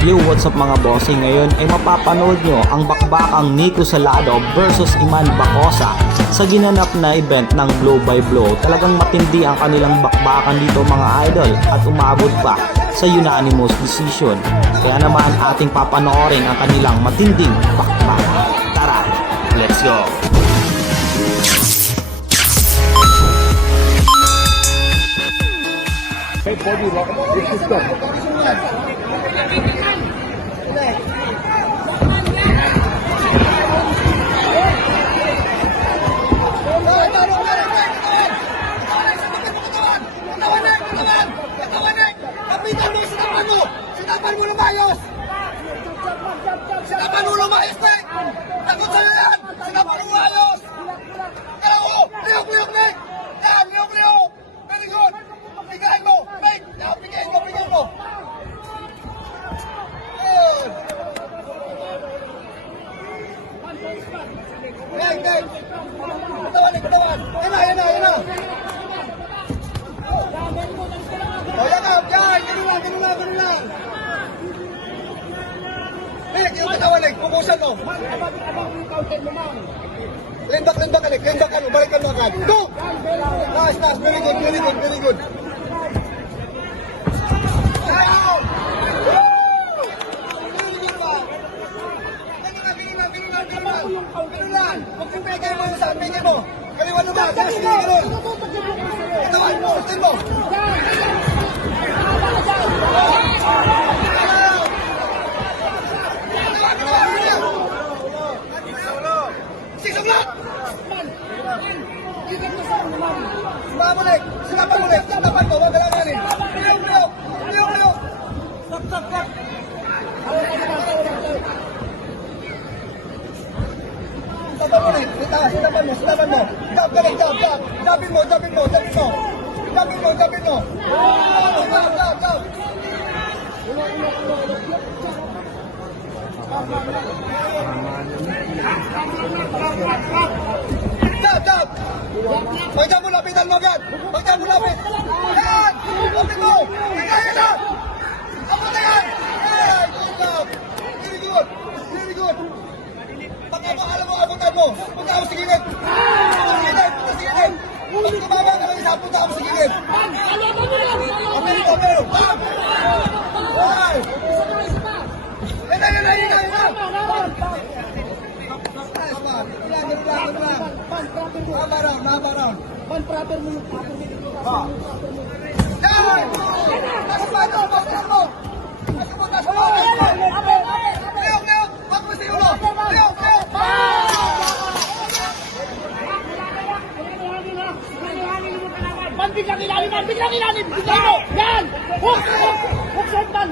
Yo, what's up mga bossing? Ngayon ay mapapanood nyo ang bakbakang Nico Salado versus Iman Bacosa sa ginanap na event ng Blow by Blow. Talagang matindi ang kanilang bakbakan dito mga idol at umabot pa sa unanimous decision. Kaya naman ating papanoorin ang kanilang matinding bakbakan. Tara, let's go! Hey, body rock. This is good. Sinapan mo lumayos! Sinapan mo lumayos, Nek! Takot sa'yo yan! Sinapan mo lumayos! Kalaw! Liyok, Nek! Yan! Liyok! Very good! Pigain mo! Nek! Yan! Pigain mo! Good! Nek! Katawan! Yan na! O, yakap! Yan! Ganun lang! Nek, yung katawan, Nek, pupusan mo. Lean back, Nek. Balikan mo agad. Go! Nice. Very good. Ayaw! Woo! Very good pa. Ganun lang. Huwag yung pegay mo sa pegay mo. Kaliwan naman. Ganun. Katawan mo. Stand mo. Sinapan mo, Nek. Sinapan mo. Huwag galanganin. Liyok. Stop. Sinapan mo, Nek. Sinapan mo. Jab ka, Nek. Jab. Jabin mo. Jab. Jab. Pagka mo lapitan mo agad. Yan! Lapit mo! Tingnan na! Ako na yan! Yan! Good job! Very good! Pagka mo alam mo, abutan mo. Punta ako sa gilid. Pag kumama ka lang isa, punta ako sa gilid. Pero! Ay! Yan na! Mahaba round. Pan-proper mo yung proper mo. Yan! Pasok mo! Liyok! Pag mo sa ulo! Liyok! Biglang ilalim! Biglang mo! Yan! Hook! Hook shot man!